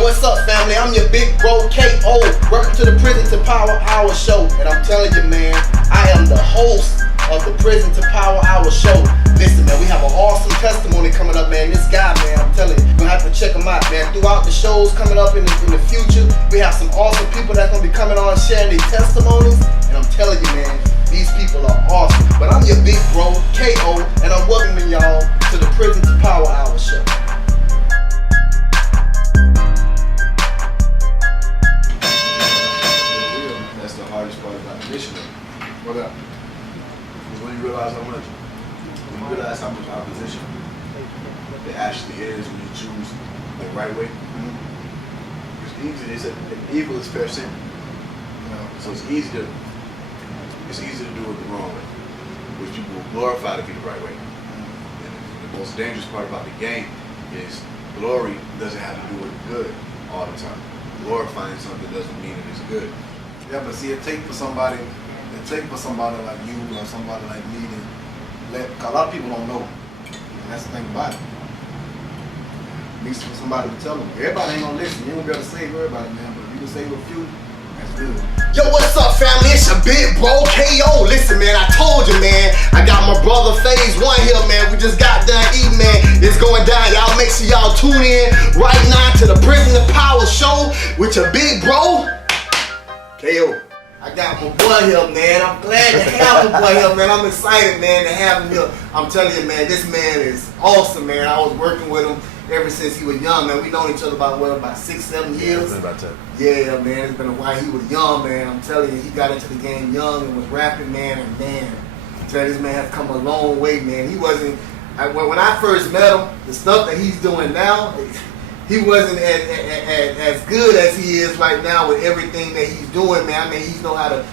Yo, what's up, family? I'm your big bro, K.O. Welcome to the Prison to Power Hour show. And I'm telling you, man, I am the host of the Prison to Power Hour show. Listen, man, we have an awesome testimony coming up, man. This guy, man, I'm telling you, you're gonna have to check him out, man. Throughout the shows coming up in the future, we have some awesome people that's gonna be coming on sharing their testimonies. And I'm telling you, man, these people are awesome. But I'm your big bro, K.O., and I'm welcoming y'all to the Prison to Power Hour show. That's the hardest part about the mission. What up? Because when you realize how much opposition there actually is when you choose the right way. It's easy. They said evil is fair sin. So it's easy to do it the wrong way, which people will glorify to be the right way. And the most dangerous part about the game is glory doesn't have to do with good all the time. Glorifying something doesn't mean it is good. Yeah, but see, it take for somebody like you or somebody like me to cause a lot of people don't know. And that's the thing about it. It needs for somebody to tell them. Everybody ain't gonna listen. You don't gotta save everybody, man, but if you can save a few, that's good. Yo, what's up, family? It's your big bro, K.O. Listen, man, I told you, man, I got my brother Phase 1 here, man. We just got done eating, man. It's going down. Y'all make sure y'all tune in right now to the Prison to Power show with your big bro, K.O. I got my boy here, man. I'm glad to have my boy here, man. I'm excited, man, to have him here. I'm telling you, man, this man is awesome, man. I was working with him ever since he was young, man. We known each other about 6, 7 years. About that. Yeah, man. It's been a while. He was young, man. I'm telling you, he got into the game young and was rapping, man. And man, I tell you, this man has come a long way, man. He wasn't. When I first met him, the stuff that he's doing now, he wasn't as good as he is right now with everything that he's doing, man. I mean, he know how to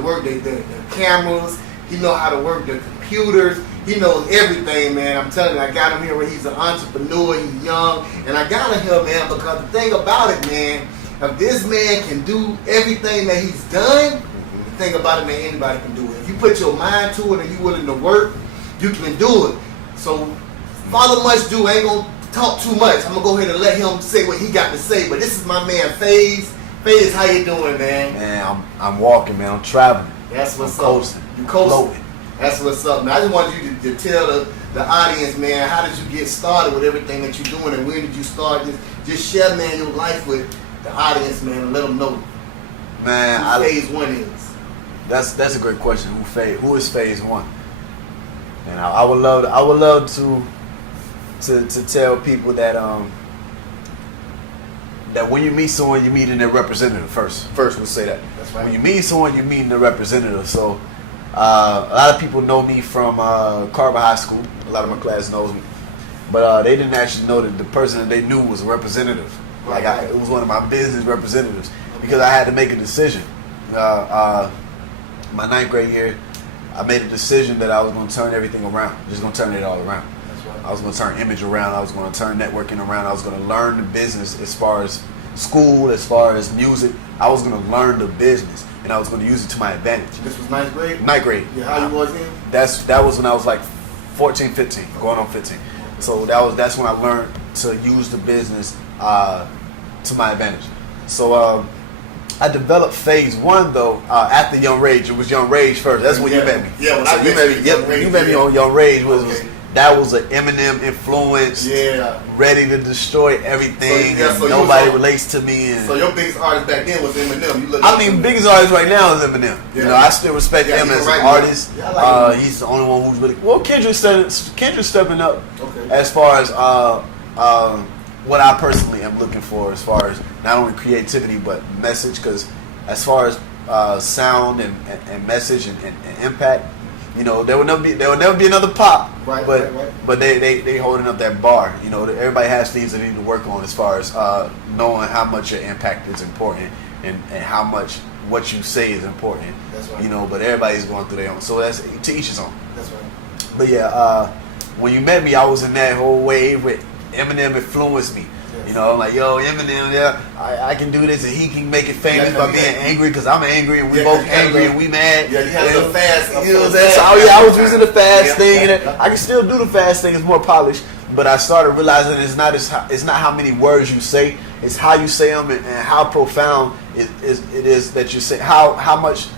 work the cameras. He know how to work the computers. He knows everything, man. I'm telling you, I got him here where he's an entrepreneur. He's young. And I got him here, man, because the thing about it, man, if this man can do everything that he's done, the thing about it, man, anybody can do it. If you put your mind to it and you're willing to work, you can do it. So, Father Much Do ain't going to talk too much. I'm gonna go ahead and let him say what he got to say. But this is my man Phase. Phase, how you doing, man? Man, I'm walking, man. I'm traveling. That's what's I'm up. coasting. You coasting. Floating. That's what's up, man. I just wanted you to tell the audience, man, how did you get started with everything that you're doing, and when did you start? Just share, man, your life with the audience, man, and let them know Man, who Phase 1 is. That's a great question. Who is Phase 1? And I would love to tell people that that when you meet someone, you meet in their representative first. First, we'll say that. That's right. When you meet someone, you meet in their representative. So a lot of people know me from Carver High School. A lot of my class knows me, but they didn't actually know that the person that they knew was a representative. Like it was one of my business representatives because I had to make a decision. My 9th grade year, I made a decision that I was going to turn everything around. Just going to turn it all around. I was going to turn image around. I was going to turn networking around. I was going to learn the business as far as school, as far as music. I was going to learn the business, and I was going to use it to my advantage. This was 9th grade? 9th grade. Yeah, how you was then? That was when I was like 14, 15, going on 15. So that's when I learned to use the business to my advantage. So I developed Phase 1 though after Young Rage. It was Young Rage first. That's when you met me. Yeah, when so I met you, you met me on Young Rage. That was an Eminem influence. Yeah. Ready to destroy everything. So nobody relates to me. And so your biggest artist back then was Eminem. I mean, biggest artist right now is Eminem. Yeah. You know, I still respect him as an artist. Yeah, I like he's the only one who's really Kendrick's stepping up Okay. as far as what I personally am looking for, as far as not only creativity but message. Because as far as sound and message and impact, you know, there will never be another Pop. Right, but right. but they holding up that bar. You know, everybody has things they need to work on as far as knowing how much your impact is important and how much what you say is important. That's right. You know, but everybody's going through their own. So that's to each his own. That's right. But yeah, when you met me, I was in that whole wave with Eminem influenced me. Yes. You know, I'm like, yo, Eminem, yeah, I can do this, and he can make it famous by being angry, because I'm angry, and we both angry, and we mad. Yeah, you had the fast. You know what I'm saying? So, I was using the fast thing, and I can still do the fast thing. It's more polished, but I started realizing it's not how many words you say, It's how you say them and how profound it is that you say. How much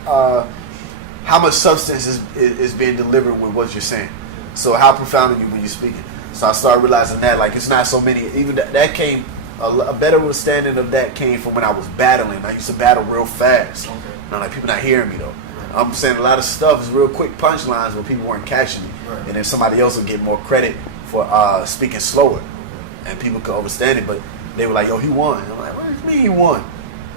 substance is being delivered with what you're saying. So how profound are you when you're speaking? So I started realizing that like it's not so many. Even that came a better understanding of that came from when I was battling. I used to battle real fast. Okay. Now like people not hearing me though. I'm saying a lot of stuff is real quick punchlines where people weren't catching me, Right. and then somebody else will get more credit for speaking slower, and people could understand it. But they were like, "Yo, he won." I'm like, "What do you mean he won?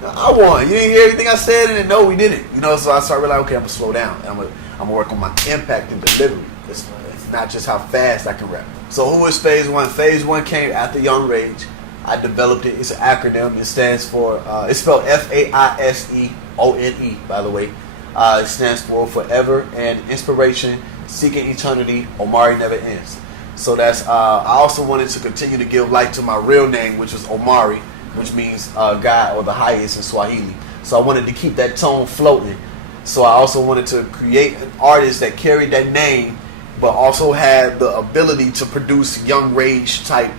I won. You didn't hear everything I said?" And then, no, we didn't. You know, so I started realizing, okay, I'm gonna slow down. And I'm gonna work on my impact and delivery. It's not just how fast I can rap. So who is Phase One? Phase One came after Young Rage. I developed it. It's an acronym. It stands for. It's spelled FAISEONE, by the way. It stands for Forever and Inspiration, Seeking Eternity, Omari Never Ends. So that's, I also wanted to continue to give life to my real name, which was Omari, which means God or the highest in Swahili. So I wanted to keep that tone floating. So I also wanted to create an artist that carried that name, but also had the ability to produce Young Rage type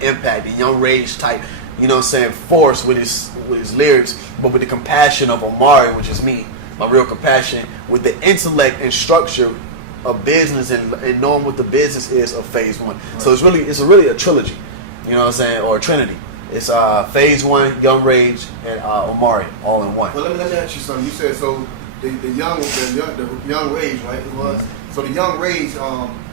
impact and Young Rage type, you know what I'm saying, force with his lyrics, but with the compassion of Omari, which is me. My real compassion with the intellect and structure of business and knowing what the business is of Phase One. Right. So it's really a trilogy, you know what I'm saying, or a trinity. It's Phase One, Young Rage, and Omari all in one. Well, let me ask you something. You said so the young Rage, right? It was so the Young Rage.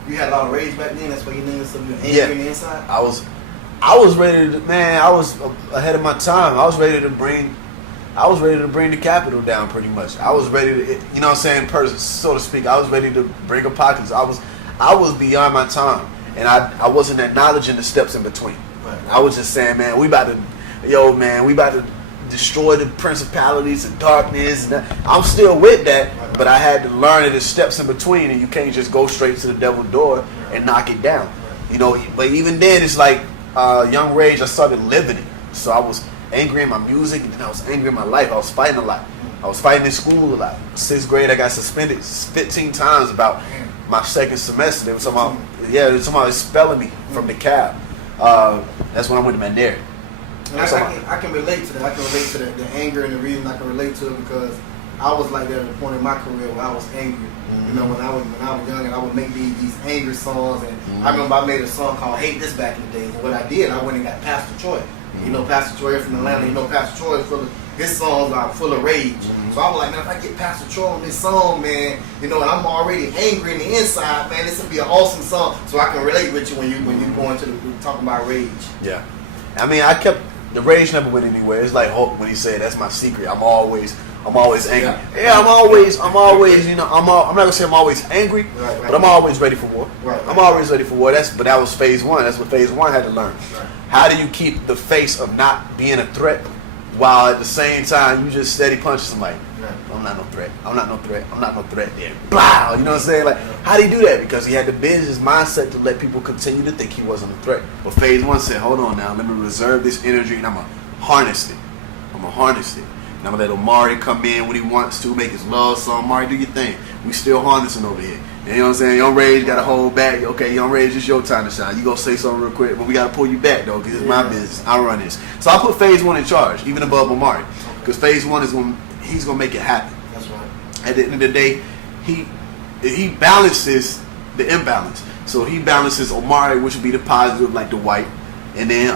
You had a lot of rage back then. That's why you named something angry in the inside. I was ready to, man. I was ahead of my time. I was ready to bring the capital down pretty much. I was ready to, you know what I'm saying, so to speak. I was ready to bring apocalypse. I was beyond my time. And I wasn't acknowledging the steps in between. Right. I was just saying, man, we about to destroy the principalities of darkness. And I'm still with that, but I had to learn that there's steps in between, and you can't just go straight to the devil's door and knock it down. You know, but even then, it's like Young Rage, I started living it. So I was angry in my music, and then I was angry in my life. I was fighting a lot. I was fighting in school a lot. 6th grade, I got suspended 15 times about my second semester. They were talking about expelling me from the cab. That's when I went to Mandara. And I can relate to that. I can relate to the anger, and the reason I can relate to it because I was like that at a point in my career where I was angry. You know, when I was young, and I would make these angry songs. And I remember I made a song called "Hate This" back in the day. And what I did, I went and got Pastor Troy. You know, Pastor Troy from Atlanta. You know, Pastor Troy is his songs are full of rage. So I was like, man, if I get Pastor Troy on this song, man, you know, and I'm already angry in the inside, man, this would be an awesome song. So I can relate with you when you go into talking about rage. Yeah, I mean, the rage never went anywhere. It's like Hulk when he said, "That's my secret. I'm always angry." Yeah, I'm always. You know, I'm not gonna say I'm always angry, but I'm always ready for war. I'm always ready for war. But that was Phase One. That's what Phase One had to learn. How do you keep the face of not being a threat while at the same time you just steady punch somebody? I'm not no threat. I'm not no threat. I'm not no threat. There, blah. You know what I'm saying? Like, how do you do that? Because he had the business mindset to let people continue to think he wasn't a threat. But Phase One said, "Hold on now. Let me reserve this energy, and I'm gonna harness it. And I'm gonna let Omari come in when he wants to, make his love song. Omari, do your thing. We still harnessing over here. You know what I'm saying? Young Rage got to hold back. Okay, Young Rage, it's your time to shine. You gonna say something real quick, but we got to pull you back though, because it's my business. I run this. So I put Phase One in charge, even above Omari, because Phase One he's gonna make it happen. That's right. At the end of the day, he balances the imbalance. So he balances Omari, which would be the positive, like the white, and then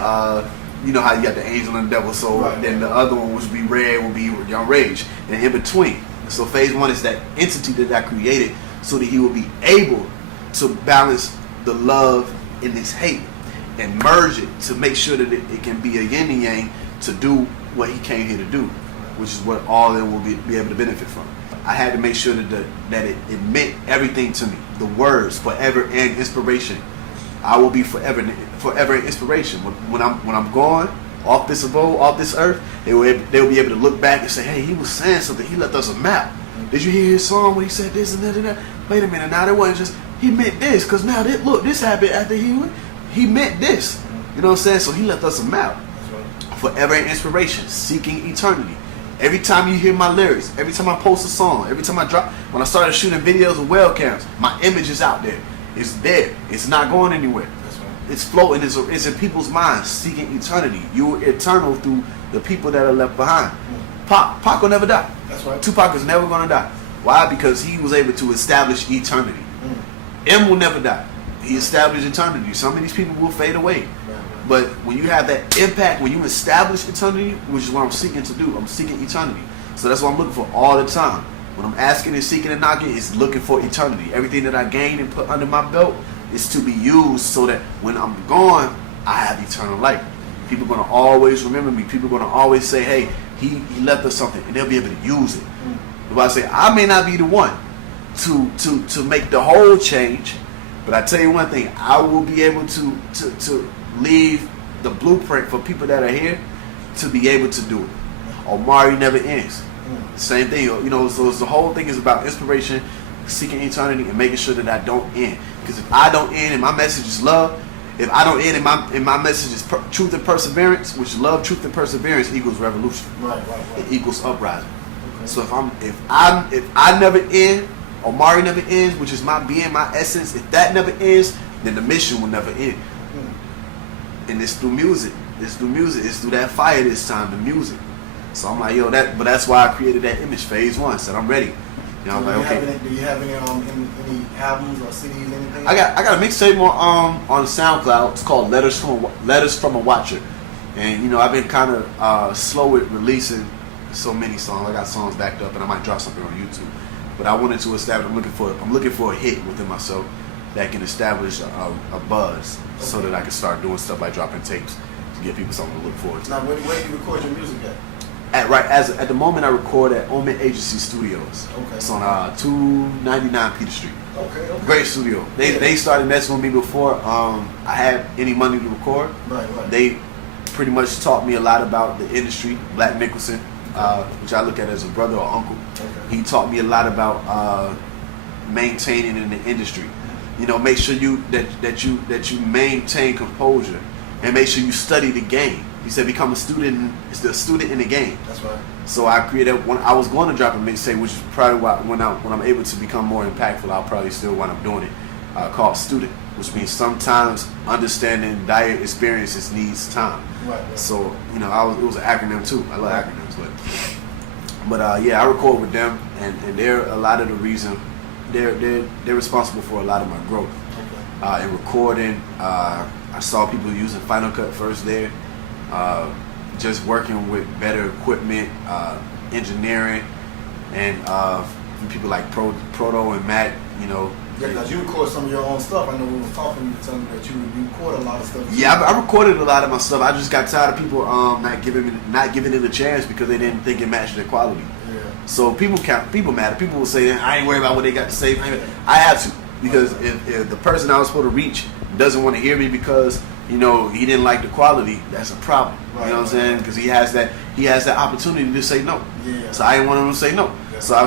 you know how you got the angel and the devil. So then the other one, which would be red, will be Young Rage, and in between. So Phase One is that entity that I created, so that he will be able to balance the love in his hate and merge it to make sure that it can be a yin and yang to do what he came here to do, which is what all of them will be able to benefit from. I had to make sure that it meant everything to me. The words, forever and inspiration. I will be forever and inspiration. When I'm gone off this abode, off this earth, they will be able to look back and say, "Hey, he was saying something. He left us a map. Did you hear his song when he said this and that and that? Wait a minute, now that wasn't just, he meant this, because now this happened after he meant this." You know what I'm saying? So he left us a map. Forever and inspiration, seeking eternity. Every time you hear my lyrics, every time I post a song, every time I drop, when I started shooting videos of well cams, my image is out there. It's there. It's not going anywhere. it's floating. It's in people's minds, seeking eternity. You're eternal through the people that are left behind. Pac will never die. That's right. Tupac is never gonna die. Why? Because he was able to establish eternity. M will never die. He established eternity. Some of these people will fade away. But when you have that impact, when you establish eternity, which is what I'm seeking to do, I'm seeking eternity. So that's what I'm looking for all the time. When I'm asking and seeking and knocking, it's looking for eternity. Everything that I gain and put under my belt is to be used so that when I'm gone, I have eternal life. People are going to always remember me. People are going to always say, hey, he left us something, and they'll be able to use it. If I say, I may not be the one to make the whole change, but I tell you one thing, I will be able to leave the blueprint for people that are here to be able to do it. Omari never ends. Same thing, so it's the whole thing is about inspiration, seeking eternity, and making sure that I don't end. Because if I don't end and my message is love, if I don't end and my message is truth and perseverance, which love, truth, and perseverance equals revolution. Right. It equals uprising. Okay. So if I never end, Omari never ends, which is my being, my essence. If that never ends, then the mission will never end. And it's through music. It's through that fire this time, the music. So I'm like, but that's why I created that image, phase 1. Said I'm ready. I'm like, okay. Do you have any albums or CDs, anything? I got a mixtape on SoundCloud. It's called Letters from a Watcher. And I've been kind of slow with releasing so many songs. I got songs backed up, and I might drop something on YouTube. But I wanted to establish. I'm looking for a hit within myself that can establish a buzz, so that I can start doing stuff like dropping tapes to give people something to look forward to. Now, where do you record your music at? At the moment, I record at Omen Agency Studios. Okay. It's on 299 Peter Street. Okay. Great studio. They started messing with me before I had any money to record. Right. They pretty much taught me a lot about the industry. Black Nicholson, which I look at as a brother or uncle. Okay. He taught me a lot about maintaining in the industry. Make sure that you maintain composure, and make sure you study the game. He said, become a student in the game. That's right. So I created one. I was going to drop a mixtape, which is probably why when I'm able to become more impactful, I'll probably still wind up doing it. Called Student, which means sometimes understanding dire experiences needs time. Right. So it was an acronym too. I love acronyms, but I record with them, and they're a lot of the reason. They're responsible for a lot of my growth. Okay. In recording. I saw people using Final Cut first there. Just working with better equipment, engineering, and people like Proto and Matt, Yeah, because you record some of your own stuff. I know we were talking to them that you record a lot of stuff. Yeah, I recorded a lot of my stuff. I just got tired of people not giving it a chance because they didn't think it matched their quality. Yeah. So people matter. People will say, I ain't worried about what they got to say. I have to, because if the person I was supposed to reach doesn't want to hear me because he didn't like the quality, that's a problem. Right, you know what I'm saying? Because he has that opportunity to say no. Yeah. So I didn't want him to say no. Yeah. So I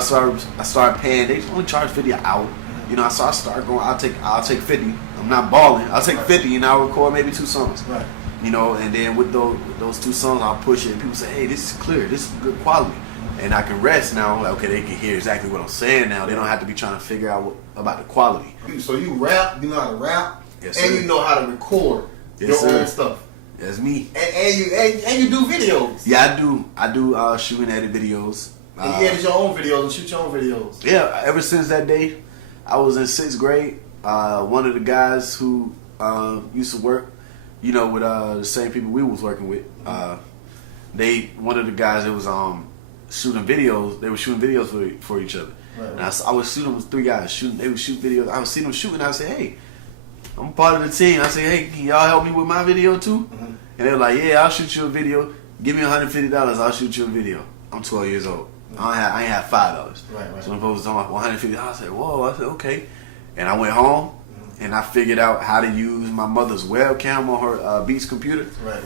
started paying. They only charge $50 an hour. So I started going. I'll take 50. I'm not balling. I'll take 50, and I'll record maybe 2 songs. Right. And then with those 2 songs, I'll push it, and people say, hey, this is clear. This is good quality. And I can rest now. Like, okay, they can hear exactly what I'm saying now. They don't have to be trying to figure out about the quality. So you rap. You know how to rap. Yes, and sir. you know how to record your own stuff. That's me. And you do videos. Yeah, I do shoot and edit videos. And you edit your own videos and shoot your own videos. Yeah, ever since that day, I was in 6th grade. One of the guys who used to work, with the same people we was working with, one of the guys that was shooting videos. They were shooting videos for each other. Right. And I was shooting with 3 guys shooting. They would shoot videos. I would see them shooting. I would say, hey, I'm part of the team. I say, hey, can y'all help me with my video too? Mm-hmm. And they're like, yeah, I'll shoot you a video. Give me $150. I'll shoot you a video. I'm 12 years old. Mm-hmm. I ain't have $5. Right. So I'm supposed to talk about $150. I said, whoa. I said, okay. And I went home and I figured out how to use my mother's webcam on her Beats computer. Right.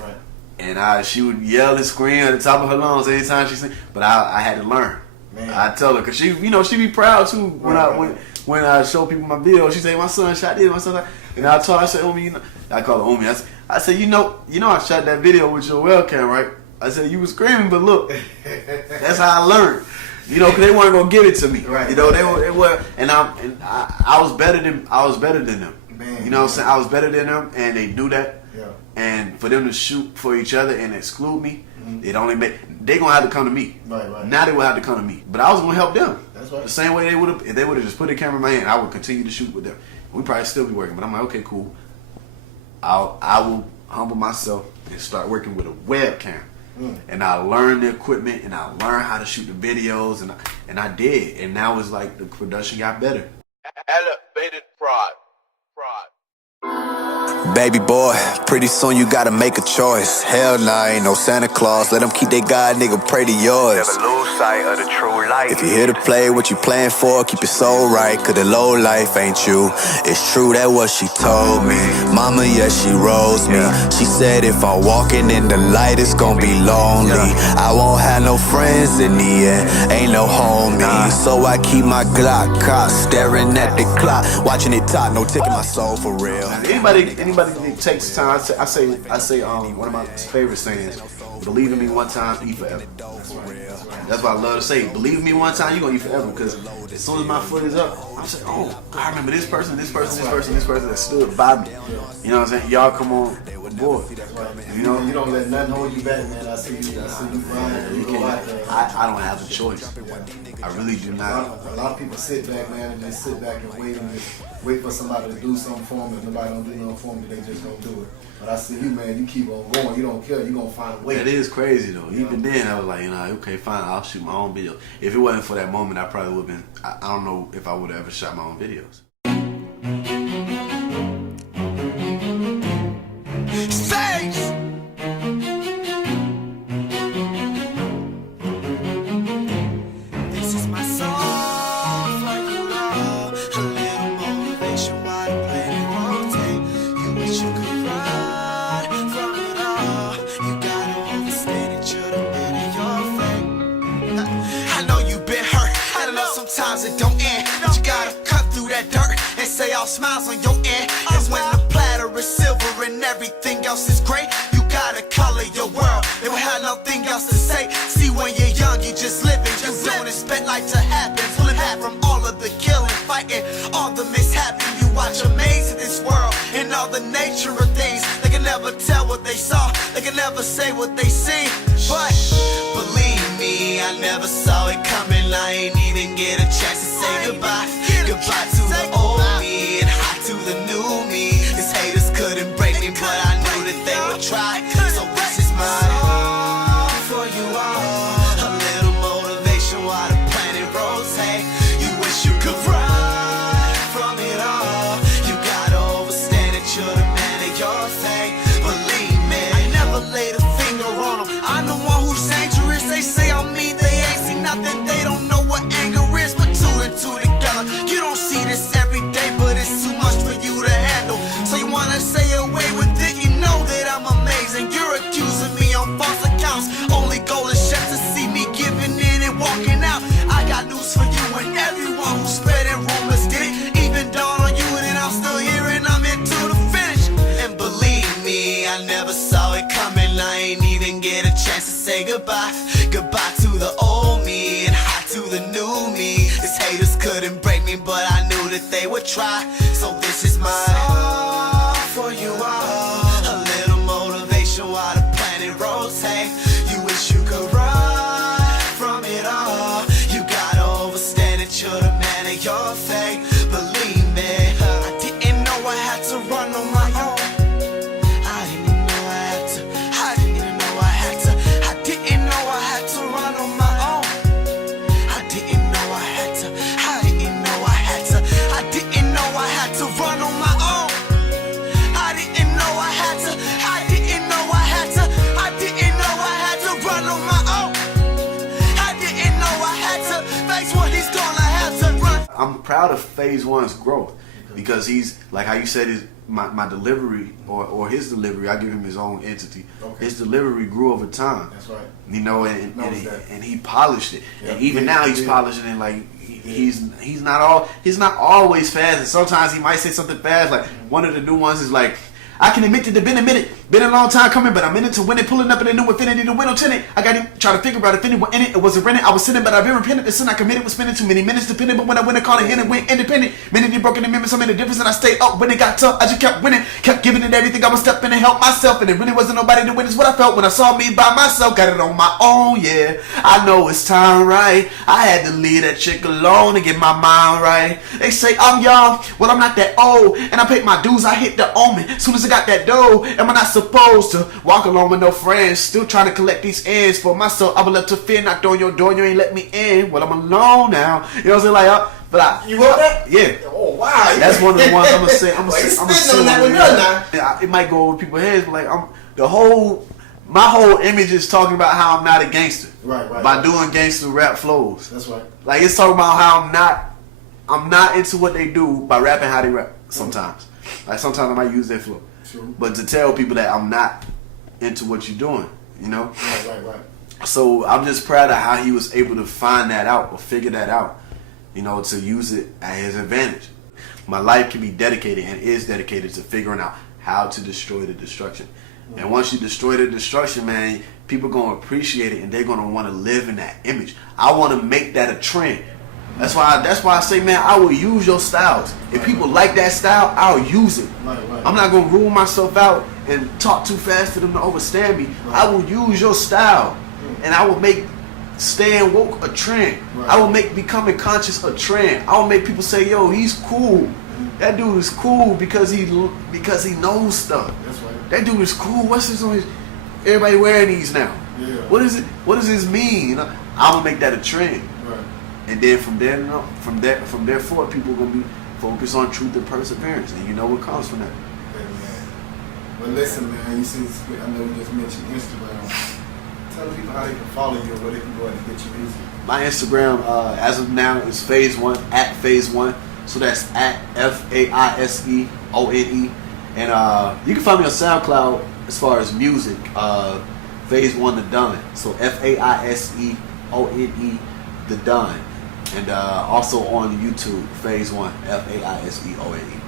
And she would yell and scream at the top of her lungs anytime she sang. But I had to learn. Man. I tell her, because she be proud too when I show people my video. She say, my son shot this, my son shot. And I told her, I said, Omi, I call her Omi. I said, I shot that video with your webcam, right? I said, you was screaming, but look, that's how I learned. Because they weren't gonna give it to me. Right. They were, and I was better than them. Man, you know what I'm saying? I was better than them, and they knew that. Yeah. And for them to shoot for each other and exclude me, it only made they gonna have to come to me. Right. Now they will have to come to me. But I was gonna help them. That's right. The same way they would have, if they would have just put the camera in my hand, I would continue to shoot with them. We'd probably still be working. But I'm like, okay, cool. I will humble myself and start working with a webcam. And I learned the equipment and I learned how to shoot the videos and I did. And now it's like the production got better. Elevated pride. Baby boy, pretty soon you gotta make a choice. Hell nah, ain't no Santa Claus. Let them keep their God, nigga, pray to yours. Never lose sight of the true light. If you here to play what you playing for, keep your soul right. Cause the low life ain't you. It's true that what she told me. Mama, yeah, she rose me. She said if I'm walking in the light, it's gonna be lonely. I won't have no friends in the end, ain't no homies. So I keep my Glock cocked, staring at the clock, watching it talk, no taking my soul for real. Anybody that takes time, I say one of my favorite sayings: believe in me one time, eat forever. That's what I love to say. Believe in me one time, you're gonna eat forever. Because as soon as my foot is up, I'm saying, oh, I remember this person that stood by me. You know what I'm saying? Y'all come on board. You know, you don't let nothing hold you back, man. I see you grind. You go out there. I don't have a choice. I really do not. A lot of people sit back, man, and they sit back and wait for somebody to do something for them. If nobody don't do nothing for them, they just don't do it. But I see you, man. You keep on going. You don't care. You gonna find a way. That is crazy though. Even then, I was like, okay, fine. I'll shoot my own video. If it wasn't for that moment, I probably would have been. I don't know if I would have ever shot my own videos. This is my song for you all. A little motivation while the planet rotate. You wish you could run from it all. You gotta understand that you're the man of your fate. I know you've been hurt. I know sometimes it don't end, but you gotta cut through that dirt and say all smiles on your end. And when the platter is silver and everything else is great, you gotta color your world. They will have nothing else to say. See, when you're young, you just living. You don't expect life to happen. Pulling back from all of the killing, fighting, all the mishaps. You watch amazing this world and all the nature of things. They can never tell what they saw. They can never say what they see. But believe me, I never saw it coming. I ain't even get a chance to say goodbye. Goodbye to the old me and hi to the new me. These haters couldn't break me, but I knew that they would try. So this is my song for you all. A little motivation while the planet rotates. You wish you could run from it all. You gotta understand that you're the man of your fate. Believe me, I never laid a finger on them. I'm the one who's dangerous. They say I'm mean, they ain't seen nothing. They don't know what anger is, but two and two together. You don't see this every day, but it's too much for you to handle. So you wanna say away with it? You know that I'm amazing. You're accusing me on false accounts. Only goal is just to see me giving in and walking out. I got news for you and everyone who's spreading rumors did it. Even dawn on you, and I'm still here and I'm into the finish. And believe me, I never saw it coming. I ain't even get a chance to say goodbye. Goodbye to the old me and hi to the new me. These haters couldn't break me, but I knew that they would try. So this is my song for you all. A little motivation while the planet rotates. You wish you could run from it all. You gotta understand that you're the man of your fate. Believe me, I didn't know I had to run on my own. I didn't know I had to. I didn't know I had to. I didn't know I had to run on my own. I didn't know I had to. I didn't know I had to. I didn't know I had to run on my own. I didn't know I had to. I didn't know I had to. I didn't know I had to run on my own. I didn't know I had to face what he's gonna have to run. I'm proud of Phase One's growth because he's like how you said my delivery or his delivery. I give him his own entity. Okay. His delivery grew over time. That's right. You know, and he polished it. Yeah. And even now he's polishing it. Like he's not always fast. And sometimes he might say something fast. Like one of the new ones is like, I can admit that it's been a minute, Been a long time coming, but I'm in it to win it. Pulling up in a new infinity, the window tinted. I got him trying to figure out if anyone in it. It wasn't rented. I was sitting, but I've been repentant. The sin I committed was spending too many minutes dependent. But when I went and called it in and went independent, many broken amendments, so many difference, and I stayed up when it got tough. I just kept winning, kept giving it everything. I was stepping and help myself, and it really wasn't nobody to witness what I felt when I saw me by myself. Got it on my own, yeah. I know it's time right. I had to leave that chick alone and get my mind right. They say I'm young, well I'm not that old, and I paid my dues. I hit the omen. Soon as I got that dough, am I not supposed to walk alone with no friends? Still trying to collect these ends for myself. I would love to fear, knocked on your door, you ain't let me in. Well, I'm alone now. You know what I'm saying? Like, but You wrote that? yeah. Oh wow. That's one of the ones I'm gonna say. I'm Well, you gonna spitting on that one now. Yeah, it might go over people's heads, but like my whole image is talking about how I'm not a gangster. Right. By doing gangster rap flows. That's right. Like it's talking about how I'm not into what they do by rapping how they rap sometimes. Like sometimes I might use their flow. True. But to tell people that I'm not into what you're doing, you know? Right. So I'm just proud of how he was able to find that out or figure that out, you know, to use it at his advantage. My life can be dedicated and is dedicated to figuring out how to destroy the destruction. And once you destroy the destruction, man, people going to appreciate it and they're going to want to live in that image. I want to make that a trend. That's why I say, man, I will use your styles. If people like that style, I'll use it. Right. I'm not going to rule myself out and talk too fast for them to overstand me. Right. I will use your style and I will make staying woke a trend. Right. I will make becoming conscious a trend. I will make people say, yo, he's cool. That dude is cool because he knows stuff. That's right. That dude is cool. What's this on his? Everybody wearing these now. Yeah. What is it? What does this mean? I'm gonna make that a trend. Right. And then from there forward, people are gonna be focused on truth and perseverance, and you know what comes from that. Okay, man. But listen, man, you see, I know you just mentioned Instagram. Tell people how they can follow you or where they can go and get your music. My Instagram, as of now, is Phase1 at Phase1. So that's at FAISEONE. And you can find me on SoundCloud as far as music. Phase1 The Don. So FAISEONE The Don. And also on YouTube, Phase1 FAISEONE.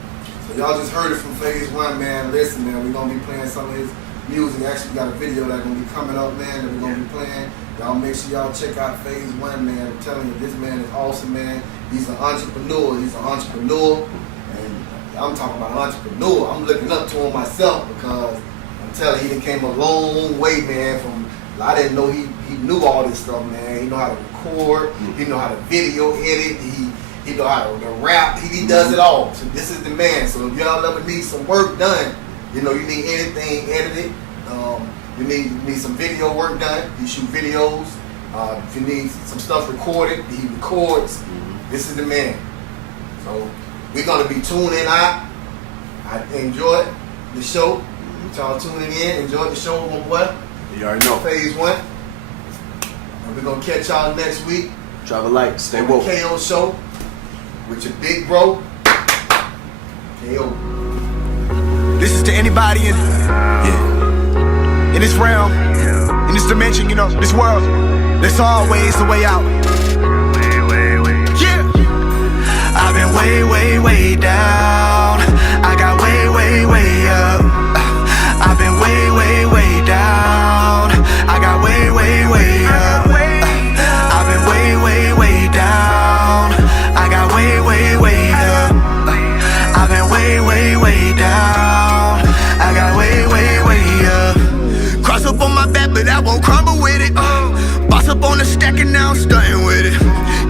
So y'all just heard it from Phase1, man. Listen, man, we're gonna be playing some of his music. Actually, we got a video that's gonna be coming up, man, that we're gonna be playing. Y'all make sure y'all check out Phase1, man. I'm telling you, this man is awesome, man. He's an entrepreneur. And I'm talking about an entrepreneur. I'm looking up to him myself because I'm telling you, he came a long way, man. I didn't know he knew all this stuff, man. He know how to record. He know how to video edit. He know how to rap. He does it all. So this is the man. So if y'all ever need some work done, you know, you need anything edited. You need some video work done. You shoot videos. If you need some stuff recorded, he records. This is the man. So we're gonna be tuning out. I enjoyed the show. Y'all tuning in. Enjoyed the show, my boy. You already know. Phase1. And we're gonna catch y'all next week. Drive a light. Stay on the woke. KO show with your big bro, KO. This is to anybody in this realm, in this dimension, you know, this world. There's always a way out. Yeah. I've been way down. I got way up. I've been way down. I got way up. I've been way down. I got way up. I've been way down. I got way up. Cross up on my back, but I won't crumble with it. Boss up on the stack and now I'm stunting with it.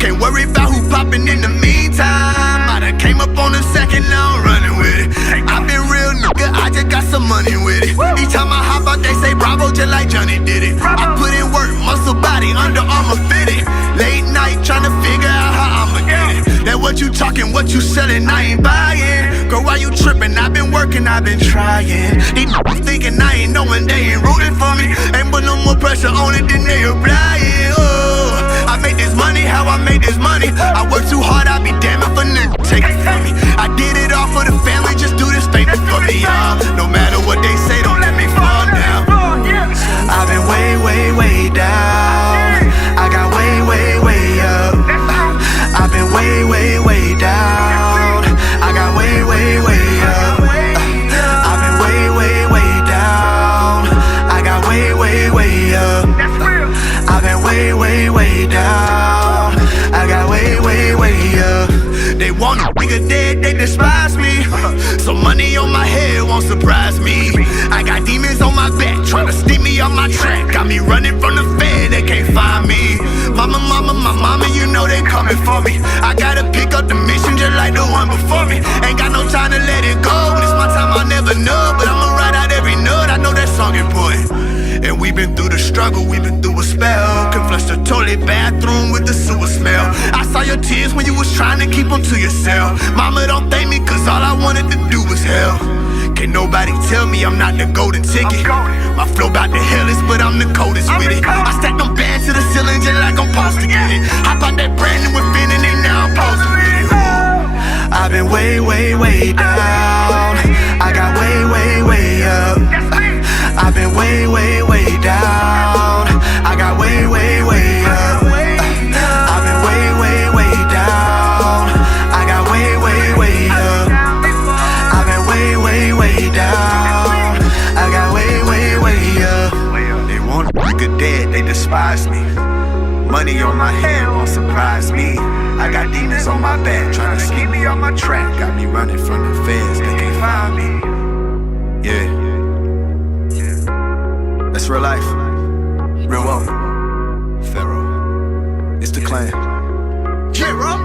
Can't worry about who popping in the meantime. I done came up on the second, now I'm running with it. I been real nigga, I just got some money with it. Each time I hop out, they say bravo, just like Johnny did it. I put in work, muscle body, Under Armour fitted. Late night trying to figure out how I'ma get it. That what you talking, what you selling, I ain't buying. Girl, why you tripping? I've been working, I've been trying. These niggas thinking I ain't knowing, they ain't rooting for me. Ain't put no more pressure on it than they applying. Oh, I make this money, how I make this money. I work too hard, I be damn if a nigga take it from me. I did it all for the family, just do this favor for me, y'all. No matter what they say, don't let me fall down. I've been way down. I got way up. I've been way down. I got way up. I've been way down. They want a nigga dead, they despise me. So money on my head won't surprise me. I got demons on my back, tryna sneak me off my track. Got me running from the fed, they can't find me. Mama, my mama, you know they coming for me. I gotta pick up the mission just like the one before me. Ain't got no time to let it go. This my time, I'll never know. But I'ma ride out every nut, I know that song important. And we been through the struggle, we been through a spell. Can flush the toilet bathroom with the sewer smell. I saw your tears when you was trying to keep them to yourself. Mama, don't thank me, cause all I wanted to do was hell. Can't nobody tell me I'm not the golden ticket. My flow bout the hellest, but I'm the coldest with it. I stack them bands to the ceiling just like I'm supposed to get it. Hop out that brand new Infiniti, and now I'm posted with it. I've been way, way, way down. I got way, way, way up. I've been way, way, way down. I got way, way, way up. I've been way, way, way down. I got way, way, way up. I've been way, way, way down. I got way, way, way up. They want a nigga dead, they despise me. Money on my head won't surprise me. I got demons on my back, tryna keep me on my track. Got me running from the feds, they can't find me. Yeah. That's real life. Real one. Pharaoh. It's the clan. Yeah, bro.